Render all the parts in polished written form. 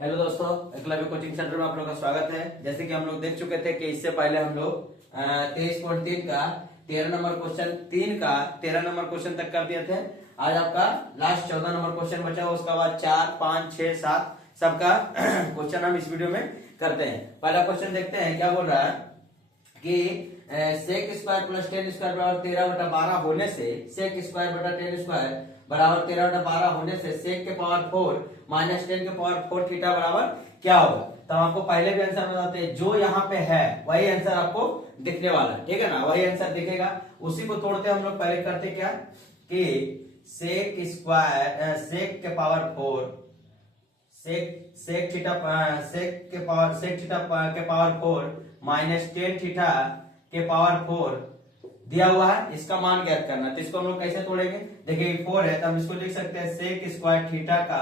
Hello दोस्तों, Eklavya coaching centre में आप लोगों का स्वागत है। जैसे कि हम लोग देख चुके थे कि इससे पहले हम लोग 23.3 का 13 नंबर क्वेश्चन 3 का 13 नंबर क्वेश्चन तक कर दिए थे। आज आपका लास्ट 14 नंबर क्वेश्चन बचा हुआ, उसका बाद 4, 5, 6, 7 सबका क्वेश्चन हम इस वीडियो में करते हैं। पहला क्वेश्चन देखते हैं क्या बोल रहा है कि sec square plus tan square बराबर 13/12 होने से सेक स्क्वायर बटा टेन स्क्वायर बराबर 13/12 होने से सेक के पावर 4 माइनस 10 के पावर 4 थीटा बराबर क्या होगा। तो आपको पहले भी आंसर बताते हैं, जो यहाँ पे है वही आंसर आपको दिखने वाला है, ठीक है ना, वही आंसर दिखेगा। उसी को तोड़ते हम लोग पहले करते क्या कि सेक स्क्वायर सेक के power 4 sec theta sec theta के पावर 4 माइनस 10 थीटा के पावर 4 दिया हुआ है, इसका मान ज्ञात करना। तो इसको हम लोग कैसे तोड़ेंगे, देखिए 4 है तो हम इसको लिख सकते हैं सेक स्क्वायर थीटा का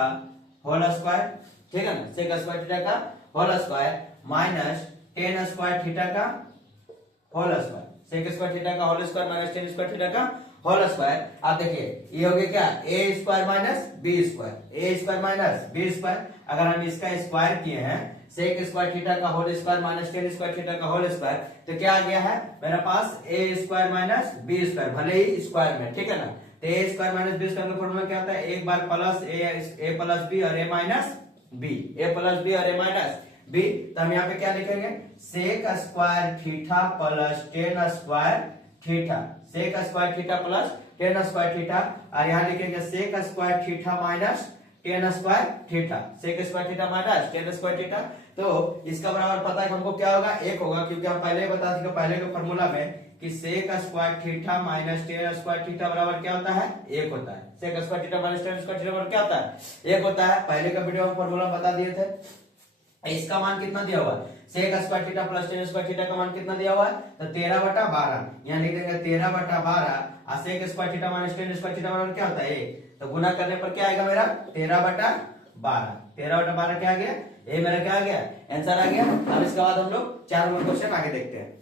होल स्क्वायर, ठीक है ना, सेक स्क्वायर थीटा का whole square minus 10 square theta का whole square, sec square theta का whole square minus 10 square theta का होल स्क्वायर। आप देखिए ये हो गया क्या, a square minus b square, a square minus b square. अगर हम इसका स्क्वायर किए हैं सेक स्क्वायर थीटा का whole square minus 10 square theta का होल स्क्वायर, तो क्या आ गया है मेरे पास ए स्क्वायर माइनस बी स्क्वायर, भले ही स्क्वायर में, ठीक है ना। तो ए स्क्वायर माइनस बी स्क्वायर का फॉर्मूला क्या होता है, एक बार प्लस ए प्लस बी और ए माइनस बी, ए प्लस बी और ए माइनस बी। तो हम यहाँ पे क्या लिखेंगे, sec square theta plus 10 square theta, sec square theta plus 10 square theta, और यहाँ लिखेंगे sec square theta minus 10 square theta, sec square theta minus 10 square theta. तो इसका बराबर पता है हमको क्या होगा, एक होगा, क्योंकि हम पहले ही बता चुके पहले के फॉर्मूला में कि sec square theta minus 10 square theta बराबर क्या होता है, एक होता है। Sec square theta minus 10 square theta बराबर क्या होता है, एक होता है। पहले का वीडियो में फॉर्मूला बता दिए थे। इसका मान कितना दिया हुआ है, sec square theta plus 10 square theta का मान कितना दिया हुआ है, तो 13/12, यहाँ लिख देंगे 13/12 और sec square theta minus 10 square theta बराबर क्या होता है, तो गुना करने पर क्या आएगा मेरा 13/12, 13/12 क्या आ गया, ये मेरा क्या आ गया, आंसर आ गया। अब इसके बाद हम लोग 4 नंबर क्वेश्चन आगे देखते हैं।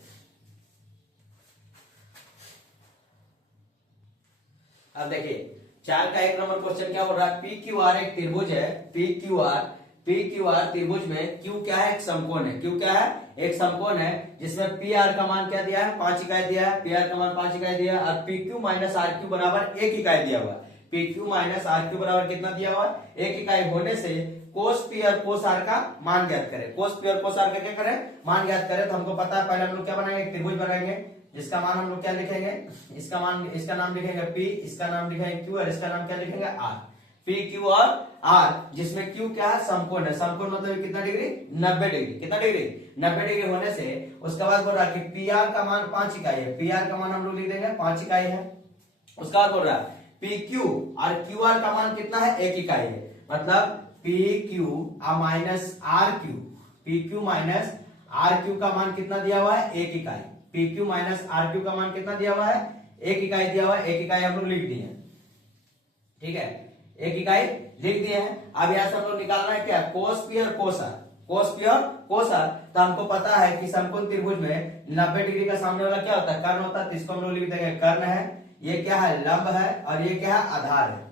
अब देखिए 4 का 1 नंबर क्वेश्चन क्या बोल रहा है, पी क्यू आर एक त्रिभुज है, पी क्यू आर त्रिभुज में क्यू क्या है, एक समकोण है, क्यू क्या है, एक समकोण है, जिसमें पी आर का मान क्या दिया है, 5 इकाई दिया है, पी आर का मान 5 इकाई दिया है, और P Q minus R Q बराबर 1 इकाई दिया हुआ है। P Q minus R Q बराबर कितना दिया हुआ है, 1 इकाई होने से कोस पी और कोस आर का मान ज्ञात करें। कोस पी और कोस आर का क्या करें, मान ज्ञात करें। तो हमको पता है पहले हम लोग क्या बनाएंगे, त्रिभुज बनाएंगे, जिसका मान हम लोग क्या लिखेंगे, इसका मान, इसका नाम लिखेंगे पी, इसका नाम लिखेंगे क्यू, और इसका नाम क्या लिखेंगे आर, पी क्यू और आर, जिसमें क्यू क्या है, समकोण है, समकोण मतलब कितना डिग्री, 90 डिग्री, कितना डिग्री, 90 डिग्री होने से उसके बाद बोल रहा है कि पी आर का मान 5 इकाई है, पी आर का मान हम लोग लिख देंगे 5 इकाई है। उसका बाद बोल रहा है पी क्यू और क्यू आर का मान कितना है, 1 इकाई है, मतलब P Q minus R Q, P Q minus R Q का मान कितना दिया हुआ है, 1 इकाई, P Q minus R Q का मान कितना दिया हुआ है, 1 इकाई दिया हुआ है, 1 इकाई हम लोग लिख दिए, ठीक है, 1 इकाई लिख दिए हैं। अब यहां से हम लोग निकालना है क्या, कोस पी और कोस आर, कोस पी और कोस आर। तो हमको पता है कि समकोण त्रिभुज में 90 डिग्री का सामने वाला क्या होता है, कर्ण होता है, तो इसको हम लोग लिख देंगे कर्ण है, ये क्या है लंब है, और ये क्या है आधार है,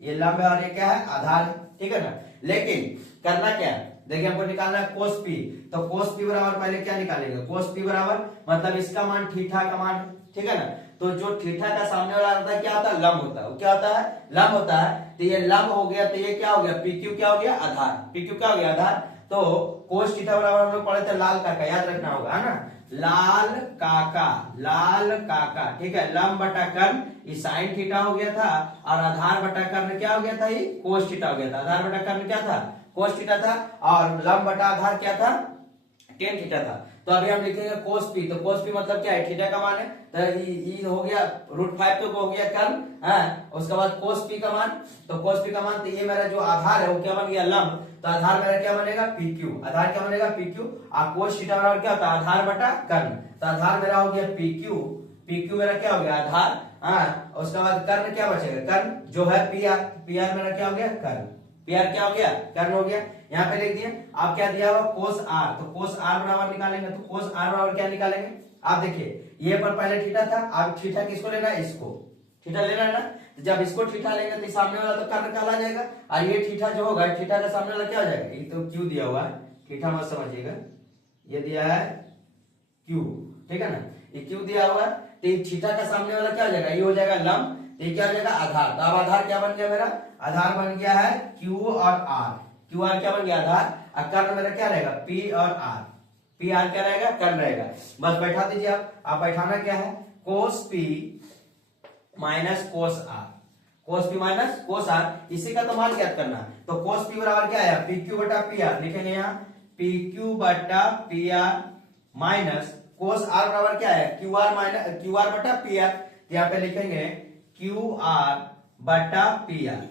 ये लंब है और ये क्या है आधार है, ठीक है ना। लेकिन करना क्या है, देखिए हमको निकालना है कोस पी, तो कोस पी बराबर पहले क्या निकालेंगे, कोस पी बराबर मतलब इसका मान थीटा का मान, ठीक है ना। तो जो थीटा का सामने वाला होता है क्या होता है, लंब होता है, वो क्या होता है, लंब होता है। तो ये लंब हो गया, तो ये क्या हो गया, पी क्यू क्या हो गया, आधार, पी क्यू क्या हो गया, आधार। तो कोस थीटा बराबर हम लोग पढ़े थे लाल काका, याद रखना होगा, है ना, लाल काका, लाल काका, ठीक है। लंब बटा कर्ण ये साइन थीटा हो गया था, और आधार बटा कर्ण क्या हो गया था, ये कोस थीटा हो गया था। आधार बटा कर्ण क्या था, कोस थीटा था, और लंब बटा आधार क्या था, टेन थीटा था। तो अभी हम लिखेंगे कोस पी, तो कोस पी मतलब क्या है, थीटा का मान है, तो ई हो गया √5 तो हो गया कर्ण, है। उसके बाद कोस पी का मान, तो कोस पी का मान, तो ये मेरा जो आधार है वो क्या बन गया, लंब, तो आधार मेरा क्या बनेगा, पी क्यू, आधार क्या बनेगा, पी क्यू, और कोस थीटा बराबर क्या होता है, आधार बटा कर्ण, तो आधार मेरा हो गया पी क्यू, पी क्यू मेरा क्या हो गया, आधार, हाँ। उसके बाद कर्ण क्या बचेगा, कर्ण जो है पी आर, पी आर मेरा क्या हो गया, कर्ण, पी आर क्या हो गया, कर्ण हो गया। यहाँ पे लिख दिए। आप क्या दिया हुआ, कोस आर, तो कोस आर बराबर निकालेंगे, तो कोस आर बराबर क्या निकालेंगे, आप देखिए ये पर पहले थीटा था, अब थीटा किसको लेना है, इसको थीटा लेना है ना, तो जब इसको थीटा लेंगे तो सामने वाला तो कर्ण काला जाएगा, और ये थीटा जो होगा, थीटा का सामने वाला क्या हो जाएगा, एक तो क्यू दिया हुआ है, थीटा मत समझिएगा, ये दिया है क्यू, ठीक है ना, ये क्यू दिया हुआ है, तो ये थीटा का सामने वाला क्या हो जाएगा, ये हो जाएगा लंब, तो ये क्या हो जाएगा आधार। तो अब आधार क्या बन गया मेरा, आधार बन गया है क्यू और आर, क्यू आर क्या बन गया आधार, और कर्ण मेरा क्या रहेगा पी और आर, पी आर क्या रहेगा कर्ण रहेगा। बस बैठा दीजिए आप बैठाना क्या है, कोस P minus cos are, cos P minus cos are, इसी का तो मान ज्ञात करना है। तो कोस पी बराबर क्या है, पी क्यू बटा पी आर, लिखेंगे यहाँ पी क्यू बटा P R minus cos are बराबर क्या है, Q R minus Q are बटा पी आर, यहाँ पे लिखेंगे क्यू आर बटा पी आर,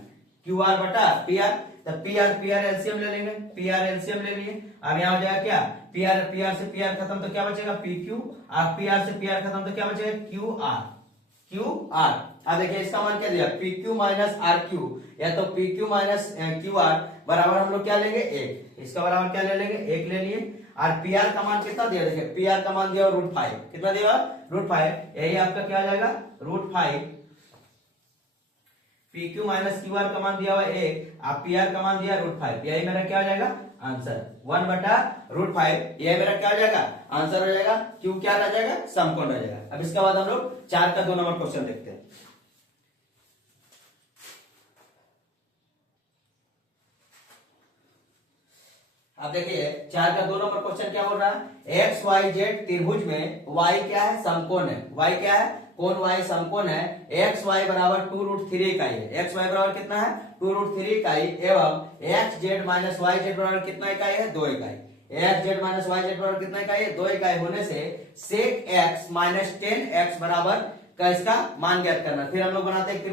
क्यू आर बटा पी आर, तो पी आर एलसीएम ले लेंगे, पी आर एलसीएम ले लिए, अब यहाँ हो जाएगा क्या, पी आर से पी आर खत्म तो क्या बचेगा पी क्यू, और पी आर से पी आर खत्म तो क्या बचेगा क्यू आर, क्यू आर। अब देखिए इसका मान क्या दिया, P Q minus R Q, या तो P Q minus Q R बराबर हम लोग क्या लेंगे एक, इसका बराबर क्या ले लेंगे एक ले लिए, और पी आर का मान कितना दिया, देखिए पी आर का मान दिया √5, कितना दिया √5, यही आपका क्या आ जाएगा √5, P Q minus Q R का मान दिया हुआ एक, आप पी आर का मान दिया √5, यही मेरा क्या हो जाएगा आंसर 1 बटा √5, यही मेरा क्या हो जाएगा आंसर हो जाएगा, क्यू क्या रह जाएगा समकोण रह जाएगा। अब इसके बाद हम लोग 4 का 2 नंबर क्वेश्चन देखते हैं। अब देखिए 4 का 2 नंबर क्वेश्चन क्या बोल रहा है, एक्स वाई जेड त्रिभुज में y क्या है समकोण है, y क्या है कोण y समकोण है, एक्स वाई बराबर 2√3 इकाई है, एक्स वाई बराबर कितना है 2√3 इकाई, एवं X Z minus Y Z बराबर कितना इकाई है 2 इकाई, X Z minus Y Z बराबर कितना इकाई है 2 इकाई होने से सेक एक्स माइनस 10x बराबर का इसका मान ज्ञात करना। फिर हम लोग बनाते हैं एक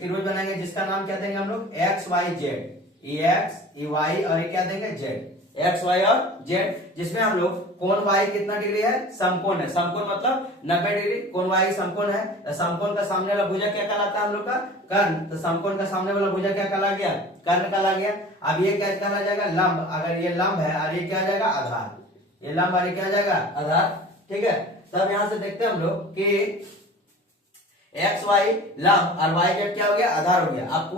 त्रिभुज बनाएंगे जिसका नाम क्या देंगे हम लोग X Y Z, X Y और ये क्या देंगे जेड, एक्स वाई और जेड, जिसमें हम लोग कोण वाई कितना डिग्री है समकोण है, समकोण मतलब 90 डिग्री, कोण वाई समकोण है, तो समकोण का सामने वाला भुजा क्या कहलाता है हम लोग का कर्ण, तो समकोण का सामने वाला भुजा क्या कहला गया कर्ण कहला गया। अब ये क्या कहला जाएगा लंब, अगर ये लंब है और ये क्या आ जाएगा आधार, ये लंब और ये क्या आ जाएगा आधार, ठीक है। तब यहां से देखते हैं हम लोग कि एक्स वाई लंब और वाई जेड क्या हो गया आधार हो गया। अब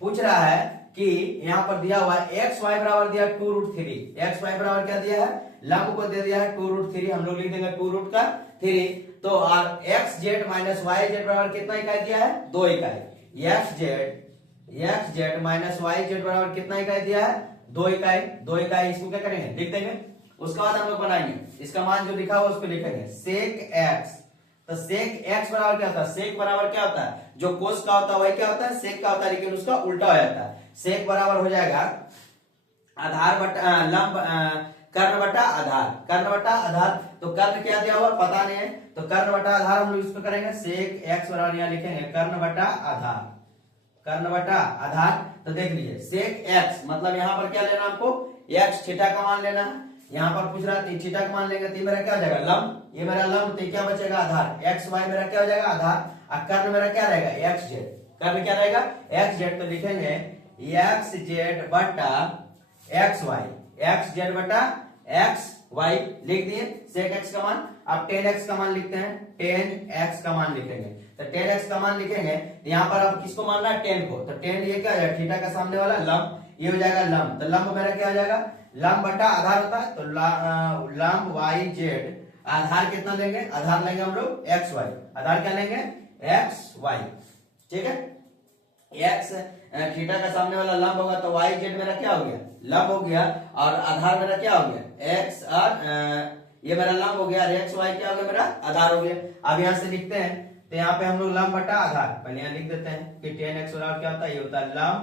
पूछ रहा है कि यहाँ पर दिया हुआ है एक्स वाई बराबर दिया 2√3, एक्स वाई बराबर क्या दिया है लंब को दे दिया है 2√3, हम लोग लिख देंगे 2√3, तो और X Z minus Y Z बराबर कितना इकाई दिया है 2 इकाई, X Z minus Y Z बराबर कितना इकाई दिया है 2 इकाई, इसको क्या करेंगे लिख देंगे। उसके बाद हम लोग बनाएंगे इसका मान जो लिखा हुआ उसको लिखेंगे सेक एक्स, तो सेक एक्स बराबर क्या होता है, सेक बराबर क्या होता है जो कोस का होता है वही क्या होता है सेक का होता है, लेकिन उसका उल्टा हो जाता है, सेक बराबर हो जाएगा आधार बटा लंब कर्ण बटा आधार, तो कर्ण क्या दिया हुआ पता नहीं है, तो कर्ण बटा आधार हम लोग इसको करेंगे सेक एक्स बराबर यहाँ लिखेंगे कर्ण बटा आधार, तो देख लीजिए सेक एक्स मतलब यहाँ पर क्या लेना आपको एक्स थीटा का मान लेना है, यहाँ पर पूछ रहा है थीटा का मान लेंगे तो मेरा क्या हो जाएगा लंब, ये मेरा लंब, तो क्या बचेगा आधार, एक्स वाई मेरा क्या हो जाएगा आधार, और कर्ण मेरा क्या रहेगा एक्स जेड, कर्ण क्या रहेगा एक्स जेड, तो लिखेंगे एक्स जेड बटा एक्स वाई, एक्स जेड बटा एक्स वाई लिख दिए सेक एक्स का मान। अब 10x का मान लिखते हैं, 10x का मान लिखेंगे, तो 10x का मान लिखेंगे यहाँ पर अब किसको मानना है 10 को, तो 10 ये क्या हो जाएगा थीटा का सामने वाला लंब, ये हो जाएगा लंब, तो लंब मेरा क्या हो जाएगा लंब बटा आधार होता है, तो लंब वाई जेड, आधार कितना लेंगे आधार लेंगे हम लोग एक्स वाई, आधार क्या लेंगे एक्स वाई, ठीक है। एक्स थीटा का सामने वाला लंब होगा तो वाई जेड मेरा क्या हो गया लंब हो गया, और आधार मेरा क्या हो गया एक्स और ये मेरा लंब हो गया, और एक्स वाई क्या हो गया मेरा आधार हो गया। अब यहाँ से लिखते हैं तो यहाँ पे हम लोग लंब बटा आधार पहले यहाँ लिख देते हैं कि 10x बराबर क्या होता है, ये होता है लंब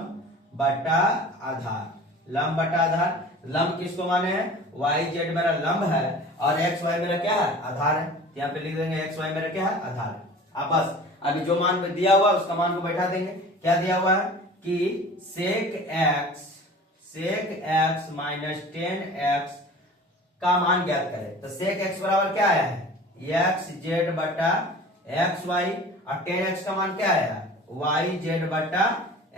बटा आधार, लंब बटा आधार, लंब किसको माने हैं वाई जेड मेरा लंब है और एक्स वाई मेरा क्या है आधार है, यहाँ पे लिख देंगे एक्स वाई मेरा क्या है आधार है। अब बस अभी जो मान दिया हुआ उसका मान को बैठा देंगे, क्या दिया हुआ है कि सेक एक्स माइनस 10x का मान ज्ञात करें, तो सेक एक्स बराबर क्या आया है एक्स जेड बटा एक्स वाई, और 10x का मान क्या आया वाई जेड बटा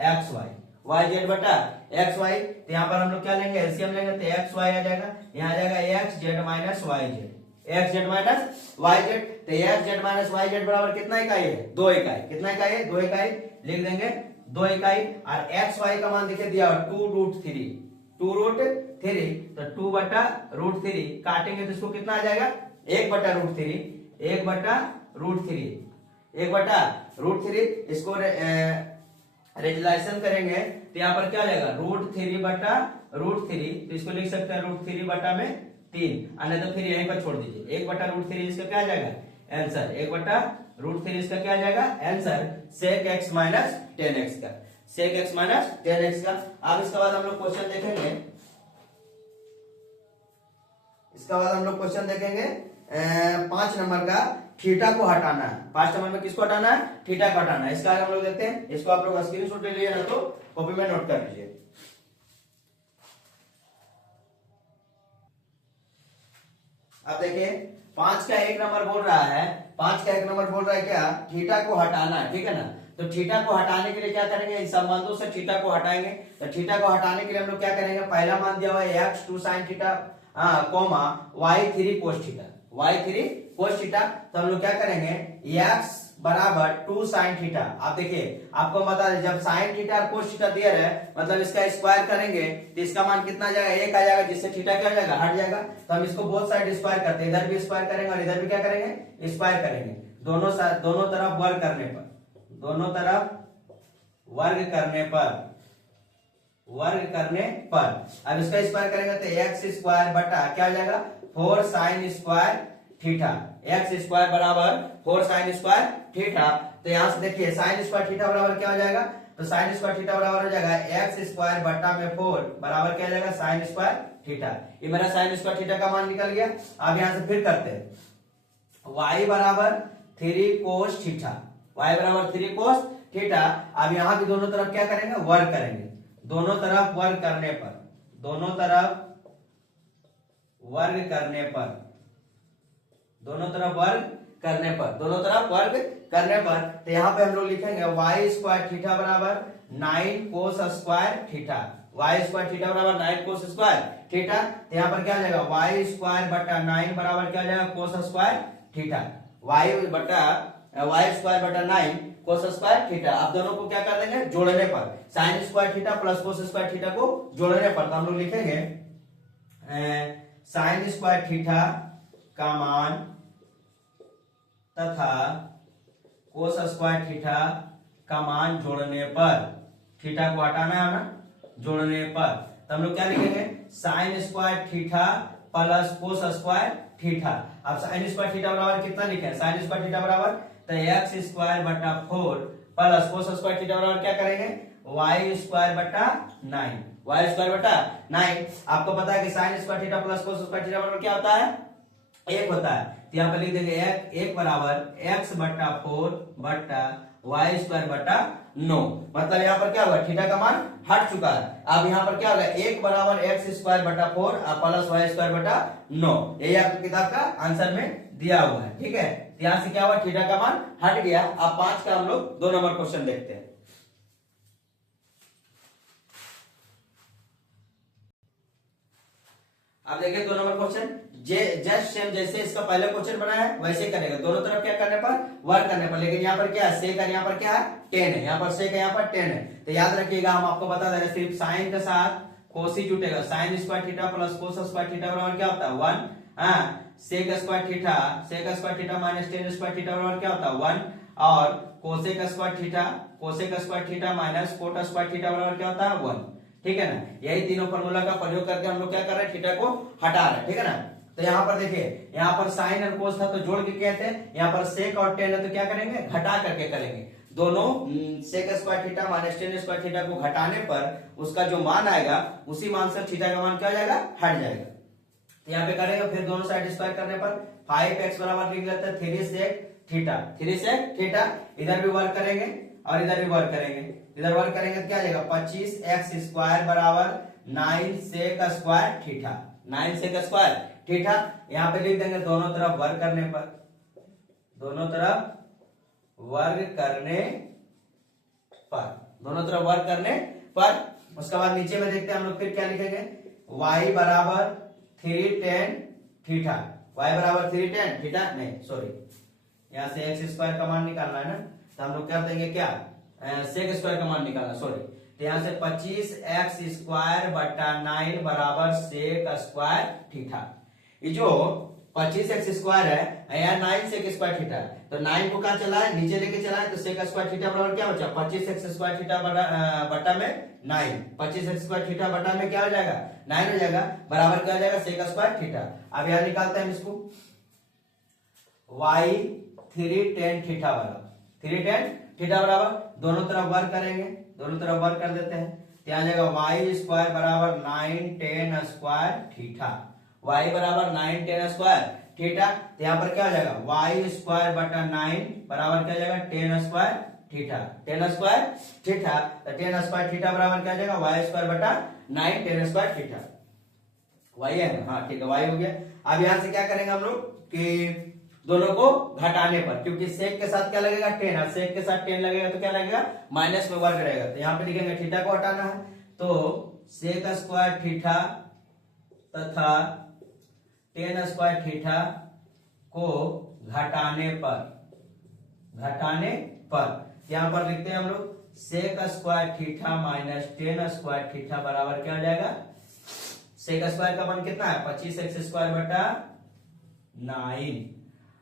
एक्स वाई, वाई जेड बटा एक्स वाई, तो यहाँ पर हम लोग क्या लेंगे एलसीएम लेंगे, तो एक्स वाई आ जाएगा, यहाँ आ जाएगा x Z minus Y Z, x Z minus Y z. तो x Z minus Y Z बराबर कितना इकाई है? 2 इकाई। कितना इकाई है? 2 इकाई। लिख देंगे 2 इकाई। और एक्स वाई का मान देखिए दिया 2√3, 2√3, तो 2/√3 काटेंगे तो इसको कितना आ जाएगा? 1/√3, 1/√3, 1/√3। इसको रेजुलेशन करेंगे तो यहाँ पर क्या आ जाएगा? √3/√3, तो इसको लिख सकते हैं √3/3, अन्य तो फिर यहीं पर छोड़ दीजिए। 1/√3 इसका क्या आ जाएगा? आंसर 1/√3 इसका क्या आ जाएगा? Answer sec x minus 10x का, sec x माइनस 10x का। अब इसके बाद हम लोग क्वेश्चन देखेंगे, इसका बाद हम लोग क्वेश्चन देखेंगे 5 नंबर का, थीटा को हटाना है। 5 नंबर में किसको हटाना है? थीटा को हटाना है। इसका आगे हम लोग देखते हैं। इसको आप लोग स्क्रीनशॉट ले लीजिए ना तो कॉपी में नोट कर लीजिए। अब देखिए 5 का 1 नंबर बोल रहा है, 5 का 1 नंबर बोल रहा है क्या? थीटा को हटाना है, ठीक है ना। तो थीटा को हटाने के लिए क्या करेंगे? इन संबंधों से थीटा को हटाएंगे। तो थीटा को हटाने के लिए हम लोग क्या करेंगे? पहला मान दिया हुआ है x 2 sin theta coma y3 cos theta, y3 cos theta. तो हम लोग क्या करेंगे? x बराबर 2 sin थीटा। आप देखिए आपको बता दें जब sin थीटा और cos थीटा दिया है मतलब इसका स्क्वायर करेंगे तो इसका मान कितना आ जाएगा? 1 आ जाएगा, जिससे थीटा क्या हो जाएगा? हट जाएगा। तो हम इसको बोथ साइड स्क्वायर करते हैं, इधर भी स्क्वायर करेंगे और इधर भी क्या करेंगे? स्क्वायर करेंगे। दोनों तरफ वर्ग करने पर, दोनों तरफ वर्ग करने पर, वर्ग करने पर अब इसका स्क्वायर करेंगे तो एक्स स्क्वायर बटा क्या हो जाएगा? 4 sign square theta, x square बराबर 4 साइन स्क्वायर थीटा। तो यहां से देखिए साइन स्क्वायर थीटा बराबर क्या हो जाएगा? तो साइन स्क्वायर थीटा बराबर हो जाएगा एक्स स्क्वायर बटा में 4 बराबर क्या हो जाएगा? Sign square theta. ये मेरा साइन स्क्वायर थीटा का मान निकल गया। अब यहां से फिर करते हैं y बराबर 3 कोस थीटा, y बराबर 3 कोस थीटा। अब यहां भी दोनों तरफ क्या करेंगे? वर्ग करेंगे। दोनों तरफ वर्ग करने पर, दोनों तरफ वर्ग करने पर, दोनों तरफ वर्ग करने पर, दोनों तरफ वर्ग करने पर, तो यहां पे हम लोग लिखेंगे y स्क्वायर थीटा बराबर 9 कोस square theta, y square theta बराबर 9 कोस स्क्वायर थीटा। तो यहां पर क्या हो जाएगा? y स्क्वायर बटा 9 बराबर क्या हो जाएगा? कोस स्क्वायर थीटा, y स्क्वायर बटा 9 कोस स्क्वायर थीटा। आप दोनों को क्या कर देंगे? जोड़ने पर, sign square theta plus cos square theta को जोड़ने पर, तो हम लोग लिखेंगे साइन स्क्वायर थीटा का मान तथा कोस स्क्वायर थीटा का मान जोड़ने पर, थीटा को हटाना है ना, जोड़ने पर, तो हम लोग क्या लिखेंगे? Sign square theta plus cos square theta. अब साइन स्क्वायर थीटा बराबर कितना लिखे? साइन स्क्वायर थीटा बराबर तो एक्स स्क्वायर बटा 4 प्लस कोस स्क्वायर थीटा बराबर क्या करेंगे? वाई स्क्वायर बटा 9, वाई स्क्वायर बटा 9। आपको पता है कि sign square theta plus cos square theta बराबर क्या होता है? 1 होता है। तो यहाँ पे लिख देंगे एक बराबर एक्स बटा 4 बटा वाई स्क्वायर बटा 9। मतलब यहाँ पर क्या होगा? थीटा का मान हट चुका है। अब यहाँ पर क्या होगा? 1 बराबर एक्स स्क्वायर बटा 4 प्लस वाई स्क्वायर बटा 9। यही आपकी किताब का आंसर में दिया हुआ है, ठीक है। यहां से क्या हुआ? थीटा का मान हट गया। अब 5 का हम लोग 2 नंबर क्वेश्चन देखते हैं। अब देखिए 2 नंबर क्वेश्चन जस्ट सेम जैसे इसका पहले क्वेश्चन बना है वैसे करेगा। दोनों तरफ क्या करने पर? वर्क करने पर। लेकिन यहाँ पर क्या है? सेक और यहाँ पर क्या है? 10 है। यहाँ पर सेक है, यहाँ पर 10 है। तो याद रखिएगा हम आपको बता दे रहे सिर्फ साइन के साथ कोसी जुटेगा। Sine square theta plus cos square theta बराबर क्या होता है? 1। Sec square theta minus tan square theta बराबर क्या होता है? 1। और cosec square theta minus cot square theta बराबर क्या होता है? 1। ठीक है ना। यही तीनों फॉर्मूला का प्रयोग करके हम लोग क्या कर रहे हैं? थीटा को हटा रहे हैं, ठीक है ना। तो यहाँ पर देखिए, यहाँ पर साइन और कोस था तो जोड़ के कहते हैं, यहाँ पर सेक और टेन है तो क्या करेंगे? घटा करके करेंगे। दोनों sec square theta minus tan square theta को घटाने पर उसका जो मान आएगा उसी मान से थीटा का मान क्या हो जाएगा? हट जाएगा। तो यहाँ पे करेंगे, फिर दोनों साइड स्क्वायर करने पर 5x बराबर लिख लेते हैं 3 सेक थीटा, 3 सेक थीटा। इधर भी वर्क करेंगे और इधर भी वर्क करेंगे। इधर वर्क करेंगे तो क्या आ जाएगा? 25x स्क्वायर बराबर 9 sec square theta, 9 sec square theta. यहाँ पे लिख देंगे दोनों तरफ वर्क करने पर, दोनों तरफ वर्ग करने पर, दोनों तरफ वर्ग करने पर। उसके बाद नीचे में देखते हैं हम लोग फिर क्या लिखेंगे? y बराबर 3 tan थीटा, y बराबर 3 tan थीटा, नहीं सॉरी, यहाँ से एक्स स्क्वायर का मान निकालना है ना, तो हम लोग कर देंगे क्या, सेक स्क्वायर का मान निकालना, सॉरी। तो यहाँ से 25 एक्स स्क्वायर बटा 9 बराबर सेक स्क्वायर थीटा। ये जो 25 एक्स स्क्वायर है, यहाँ 9 सेक स्क्वायर थीटा, तो 9 को कहाँ चला है, नीचे लेके चला है, तो सेक स्क्वायर थीटा बराबर क्या बचा, 25 एक्स स्क्वायर थीटा बटा में 9, 25 एक्स स्क्वायर थीटा बटा में क्या हो जाएगा, 9 हो जाएगा, बराबर क्या हो जाएगा, सेक स्क्वायर थीटा। अब यहाँ निकालते हैं इसको, y 3 tan थीटा बराबर 3 tan थीटा बराबर, दोनों तरफ वर्ग करेंगे, दोनों तरफ वर्ग कर देते हैं, तो यहाँ जाएगा y स्क्वायर बराबर 9 tan स्क्वायर थीटा, y बराबर 9 tan स्क्वायर थीटा, तो यहाँ पर क्या हो जाएगा, y स्क्वायर बटा 9 बराबर क्या हो जाएगा, tan square theta, tan square theta, तो tan स्क्वायर थीटा बराबर क्या हो जाएगा, y स्क्वायर बटा 9 tan स्क्वायर थीटा, y है ना, हाँ ठीक है, y हो गया। अब यहाँ से क्या करेंगे हम लोग कि दोनों को घटाने पर, क्योंकि सेक के साथ क्या लगेगा, टेन, और सेक के साथ 10 लगेगा तो क्या लगेगा, माइनस में वर्ग रहेगा, तो यहाँ पे लिखेंगे थीटा को हटाना है, तो सेक स्क्वायर थीटा तथा टेन स्क्वायर थीटा को घटाने पर यहाँ पर लिखते हैं हम लोग sec square theta minus tan square theta बराबर क्या हो जाएगा, सेक स्क्वायर का मान कितना है, 25 एक्स स्क्वायर बटा 9,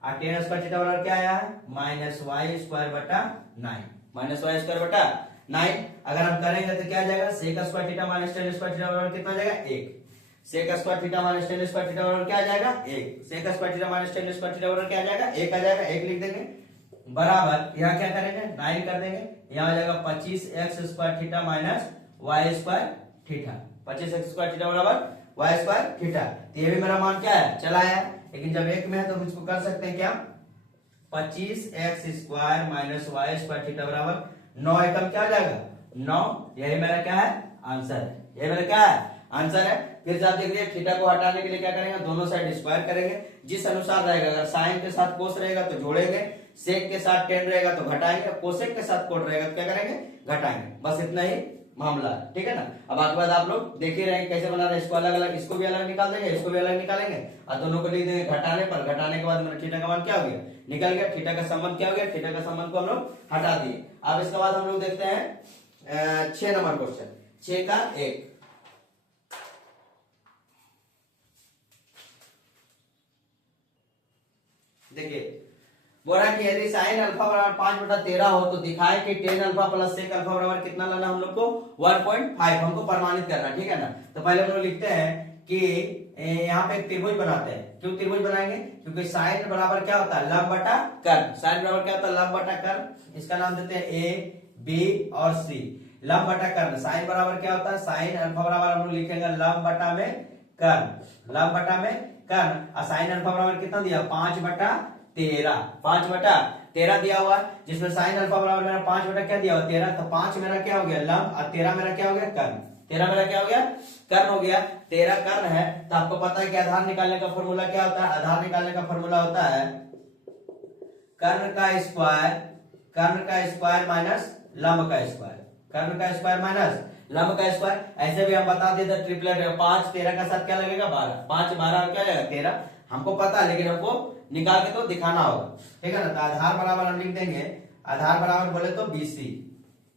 और टेन स्क्वायर थीटा बराबर क्या आया है, माइनस वाई स्क्वायर बटा 9, माइनस वाई स्क्वायर बटा 9। अगर हम करेंगे तो क्या आ जाएगा, sec square theta minus tan square theta बराबर कितना आ जाएगा, 1, sec square theta minus tan square theta बराबर क्या आ जाएगा, 1, sec square theta minus tan square theta बराबर क्या आ जाएगा, 1 आ जाएगा, 1 लिख देंगे, बराबर यहाँ क्या करेंगे, 9 कर देंगे, यहाँ आ जाएगा 25 X square theta minus Y square theta, 25 X square theta बराबर वाई स्क्वायर थीटा। तो ये भी मेरा मान क्या है, चला है, लेकिन जब एक में है तो हम इसको कर सकते हैं क्या, 25 X square minus Y square theta बराबर 9 एकम क्या हो जाएगा, 9, यही मेरा क्या है, आंसर है, यही मेरा क्या है, आंसर है। फिर से आप देख लीजिए, थीटा को हटाने के लिए क्या करेंगे, दोनों साइड स्क्वायर करेंगे, जिस अनुसार रहेगा, अगर साइन के साथ कोस रहेगा तो जोड़ेंगे, सेक के साथ टेन रहेगा तो घटाएंगे, कोसेक के साथ कोट रहेगा तो क्या करेंगे, घटाएंगे, बस इतना ही मामला है, ठीक है ना। अब आपके बाद आप लोग देख ही रहे कैसे बना रहे हैं, इसको अलग अलग, इसको भी अलग निकाल देंगे, इसको भी अलग निकालेंगे, और दोनों को लिख देंगे घटाने पर, घटाने के बाद मेरा थीटा का मान क्या हो गया, निकल गया, थीटा का संबंध क्या हो गया, थीटा का संबंध को हम लोग हटा दिए। अब इसके बाद हम लोग देखते हैं 6 नंबर क्वेश्चन, 6 का 1, देखिए बोल रहा है कि यदि साइन अल्फा बराबर 5/13 हो तो दिखाए कि tan alpha plus sec alpha बराबर कितना लाना हम लोग को, 1.5, हमको प्रमाणित करना, ठीक है ना। तो पहले हम लोग लिखते हैं कि यहाँ पे एक त्रिभुज बनाते हैं, क्यों त्रिभुज बनाएंगे, क्योंकि साइन बराबर क्या होता है, लंब बटा कर्ण, साइन बराबर क्या होता है, लंब बटा कर्ण, इसका नाम देते हैं ए बी और सी, लंब बटा कर्ण, साइन बराबर क्या होता है, साइन अल्फा बराबर हम लोग लिखेंगे लंब बटा में कर्ण, लंब बटा में कर्ण, और साइन अल्फा बराबर कितना दिया, 5/13, 5/13 दिया हुआ, जिसमें साइन अल्फा बराबर मेरा 5 बटा क्या दिया हुआ, 13, तो 5 मेरा क्या हो गया लंब, और 13 मेरा क्या हो गया कर्ण, 13 मेरा क्या हो गया, कर्ण हो गया, 13 कर्ण है, तो आपको पता है कि आधार निकालने का फॉर्मूला क्या होता है, आधार निकालने का फॉर्मूला होता है कर्ण का स्क्वायर माइनस लंब का स्क्वायर, कर्ण का स्क्वायर माइनस लंब का स्क्वायर। ऐसे भी हम बता देते ट्रिपलेट, 5 13 का साथ क्या लगेगा, 12, 5 12 क्या लगेगा 13, हमको पता है, लेकिन हमको निकाल के तो दिखाना होगा, ठीक है ना। तो आधार बराबर हम लिख देंगे, आधार बराबर बोले तो BC,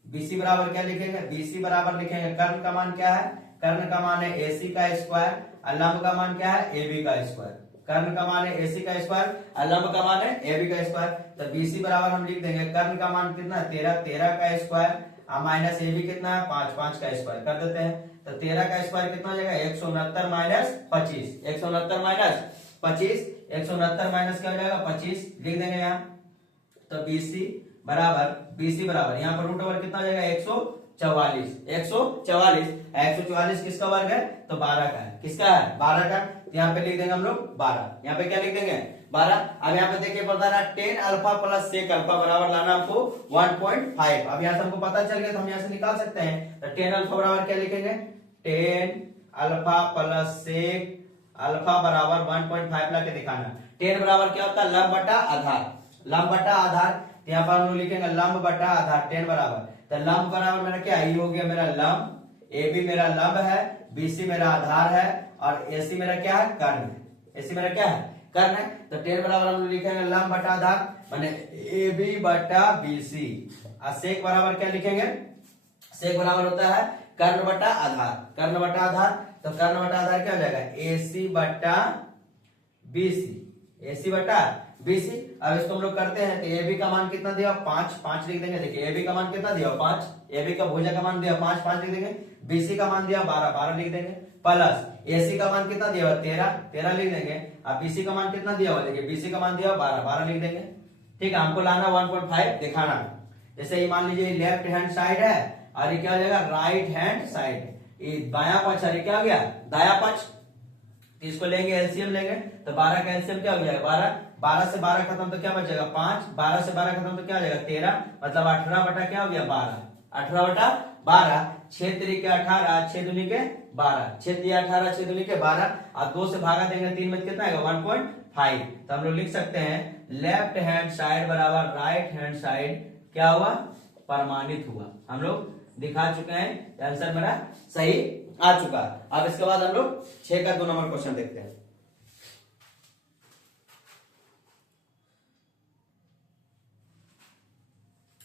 BC बराबर क्या लिखेंगे, BC बराबर लिखेंगे कर्ण का मान क्या है, कर्ण का मान है AC का स्क्वायर, और लंब का मान क्या है, AB का स्क्वायर, कर्ण का मान है AC का स्क्वायर, और लंब का मान है AB का स्क्वायर। तो BC बराबर हम लिख देंगे कर्ण का मान कितना है 13, 13 का स्क्वायर, माइनस AB कितना है 5, 5 का स्क्वायर कर देते हैं, तो 13 का स्क्वायर कितना हो जाएगा 169 माइनस 25, 169 माइनस 25, 169 माइनस क्या हो जाएगा 25, लिख देंगे यहाँ। तो BC बराबर यहाँ पर रूट ओवर कितना हो जाएगा 144, 144 किसका वर्ग है, तो 12 का है, किसका है 12 का, तो यहाँ पे लिख देंगे हम लोग 12, यहाँ पे क्या लिख देंगे 12। अब यहाँ पे देखिए बता रहा है tan alpha plus sec alpha बराबर लाना हमको 1.5, अब यहाँ से हमको पता चल गया तो हम यहाँ से निकाल सकते हैं, तो टेन अल्फा बराबर क्या लिखेंगे, tan alpha plus sec alpha बराबर 1.5 ला के दिखाना। टेन बराबर क्या होता है लंब बटा आधार, लंब बटा आधार, तो यहाँ पर हम लोग लिखेंगे लंब बटा आधार, टेन बराबर, तो लंब बराबर मेरा क्या ये हो गया मेरा लंब, AB मेरा लंब है, BC मेरा आधार है, और AC मेरा क्या है कर्ण है, AC मेरा क्या है कर्ण है, तो टेन बराबर हम लोग लिखेंगे लंब बटा आधार माने ए बी बटा बी सी। और सेक बराबर क्या लिखेंगे, सेक बराबर होता है कर्ण बटा आधार, कर्ण बटा आधार, तो कर्ण बटा आधार क्या हो जाएगा ए सी बटा बी सी, ए सी बटा बी सी। अब इसको हम लोग करते हैं तो ए बी का मान कितना दिया 5, 5 लिख देंगे। देखिए ए बी का मान कितना दिया 5, ए बी का भुजा का मान दिया 5, 5 लिख देंगे। बी सी का मान दिया 12, 12 लिख देंगे। प्लस ए सी का मान कितना दिया 13, 13 लिख देंगे। अब बी सी का मान कितना दिया हुआ, देखिए बी सी का मान दिया 12, 12 लिख देंगे। ठीक है, हमको लाना 1.5 दिखाना। जैसे ये मान लीजिए लेफ्ट हैंड साइड है और ये क्या हो जाएगा राइट हैंड साइड, ये बायां पक्ष और ये क्या हो गया दायां पक्ष। तो इसको लेंगे एलसीएम लेंगे तो 12 का एलसीएम क्या हो जाएगा 12, 12 से 12 खत्म तो क्या बचेगा 5, 12 से 12 खत्म तो क्या हो जाएगा 13, मतलब 18 बटा क्या हो गया 12, 18 बटा 12। 6 तरीके 18, 6 दूनी के 12, 6 दिया 18, 6 दूनी के 12 और 2 से भागा देंगे 3 में कितना आएगा 1.5। तो हम लोग लिख सकते हैं लेफ्ट हैंड साइड बराबर राइट हैंड साइड क्या हुआ प्रमाणित हुआ। हम लोग दिखा चुके हैं, आंसर मेरा सही आ चुका। अब इसके बाद हम लोग 6 का 2 नंबर क्वेश्चन देखते हैं।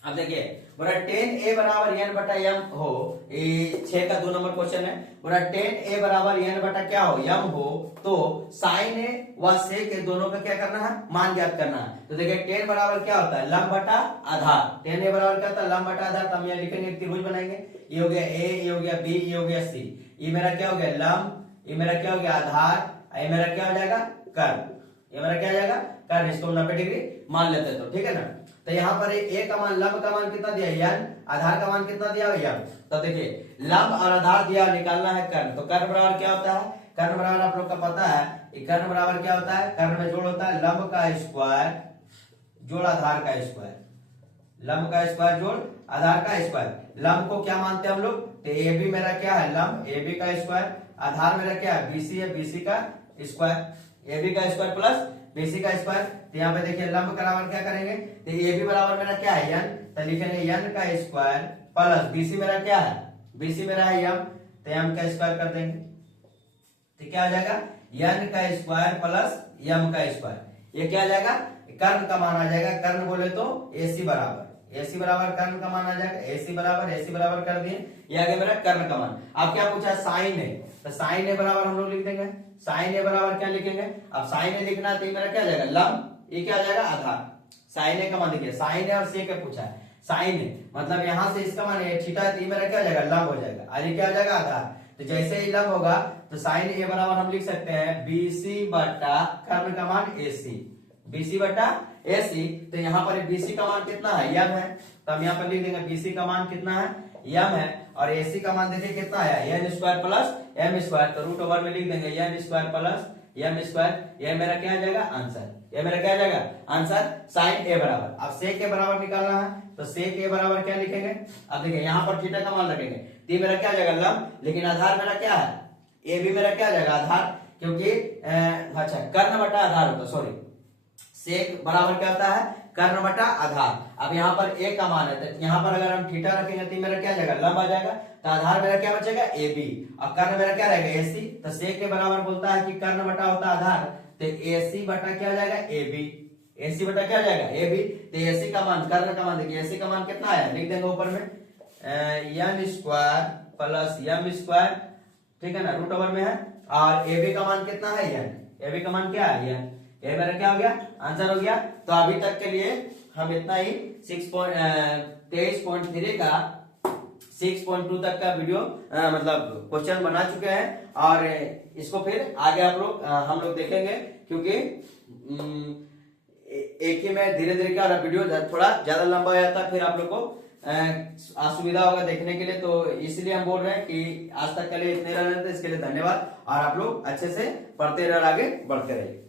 अब देखिए बोला 10a बराबर n बटा m हो, ये 6 का 2 नंबर क्वेश्चन है। बोला 10a बराबर n बटा क्या हो m हो, तो साइन a व सेक a दोनों का क्या करना है मान ज्ञात करना है। तो देखिए 10 बराबर क्या होता है लंब बटा आधार, 10a बराबर क्या होता है लंब बटा आधार। तो हम यहाँ लिखेंगे त्रिभुज बनाएंगे, ये हो गया a, ये हो गया b, ये हो गया c। ये मेरा क्या हो गया लंब, ये मेरा क्या हो गया आधार, ये मेरा क्या हो जाएगा कर्ण, ये मेरा क्या हो जाएगा कर्ण। इसको 90 डिग्री मान लेते हैं तो ठीक है ना। तो यहाँ पर ए का मान लंब का मान कितना दिया n, आधार का मान कितना दिया m। तो देखिए लंब और आधार दिया, निकालना है कर्ण। तो कर्ण बराबर क्या होता है, कर्ण बराबर आप लोग का पता है, कर्ण बराबर क्या होता है, कर्ण में जोड़ होता है लंब का स्क्वायर जोड़ आधार का स्क्वायर, लंब का स्क्वायर जोड़ आधार का स्क्वायर। लंब को क्या मानते हैं हम लोग, तो ए बी मेरा क्या है लंब, ए बी का स्क्वायर, आधार मेरा क्या है बीसी है, बीसी का स्क्वायर, ए बी का स्क्वायर प्लस बीसी का स्क्वायर। तो यहाँ पे देखिए लंब बराबर क्या करेंगे, तो ए बी बराबर मेरा क्या है n, तो लिखेंगे n का स्क्वायर प्लस बीसी मेरा क्या है, बीसी मेरा है m, तो m का स्क्वायर कर देंगे। तो क्या आ जाएगा n का स्क्वायर प्लस m का स्क्वायर। ये क्या आ जाएगा कर्ण का मान आ जाएगा, कर्ण बोले तो AC बराबर, AC बराबर कर्ण का मान आ जाएगा, AC बराबर कर दिए। ये आ गया मेरा कर्ण का मान। अब क्या पूछा साइन है, तो साइन ए बराबर हम लोग लिख देंगे, साइन ए बराबर क्या लिखेंगे, अब साइन ए लिखना है तो ये मेरा क्या आ जाएगा लंब, ये क्या आ जाएगा आधार। साइन ए का मान देखिए साइन ए और सेक पूछा है, साइन ए मतलब यहाँ से इसका मान थीटा है तो ये मेरा क्या हो जाएगा लंब हो जाएगा, और ये क्या हो जाएगा आधार। तो जैसे ही लंब होगा तो साइन ए बराबर हम लिख सकते हैं बीसी बटा कर्ण का मान AC, बीसी बटा AC। तो यहाँ पर BC का मान कितना है m है, तो हम यहाँ पर लिख देंगे BC का मान कितना है m है, और AC का मान देखिए कितना है n square plus m square. तो रूट ओवर में लिख देंगे n square plus m square. यह मेरा क्या आ जाएगा आंसर, यह मेरा क्या आ जाएगा आंसर साइन ए बराबर। अब सेक ए बराबर निकालना है, तो सेक ए बराबर क्या लिखेंगे, अब देखिए यहाँ पर थीटा का मान रखेंगे, तो ये मेरा क्या आ जाएगा लंब, लेकिन आधार मेरा क्या है ए बी मेरा क्या आ जाएगा आधार, क्योंकि अच्छा कर्ण बटा आधार होता, सॉरी सेक बराबर क्या होता है कर्ण बटा आधार। अब यहाँ पर ए का मान है, तो यहाँ पर अगर हम थीटा रखेंगे तो मेरा क्या आ जाएगा लंब आ जाएगा, तो आधार मेरा क्या बचेगा ए बी, और कर्ण मेरा क्या रहेगा AC। तो सेक के बराबर बोलता है कि कर्ण बटा होता है आधार, तो AC बटा क्या आ जाएगा ए बी, AC बटा क्या आ जाएगा ए बी। तो AC का मान कर्ण का मान देखिए AC का मान कितना है लिख देंगे ऊपर में n square plus m square, ठीक है ना रूट ओवर में है, और ए बी का मान कितना है n, ए बी का मान क्या है n, ये मेरा क्या हो गया आंसर हो गया। तो अभी तक के लिए हम इतना ही 23.3 का 6.2 तक का वीडियो मतलब क्वेश्चन बना चुके हैं, और इसको फिर आगे आप लोग हम लोग देखेंगे, क्योंकि एक ही में धीरे धीरे क्या वीडियो थोड़ा ज्यादा लंबा हो जाता है, फिर आप लोग को असुविधा होगा देखने के लिए। तो इसलिए हम बोल रहे हैं कि आज तक के लिए इतने रहने थे, इसके लिए धन्यवाद, और आप लोग अच्छे से पढ़ते रहे और आगे बढ़ते रहिए।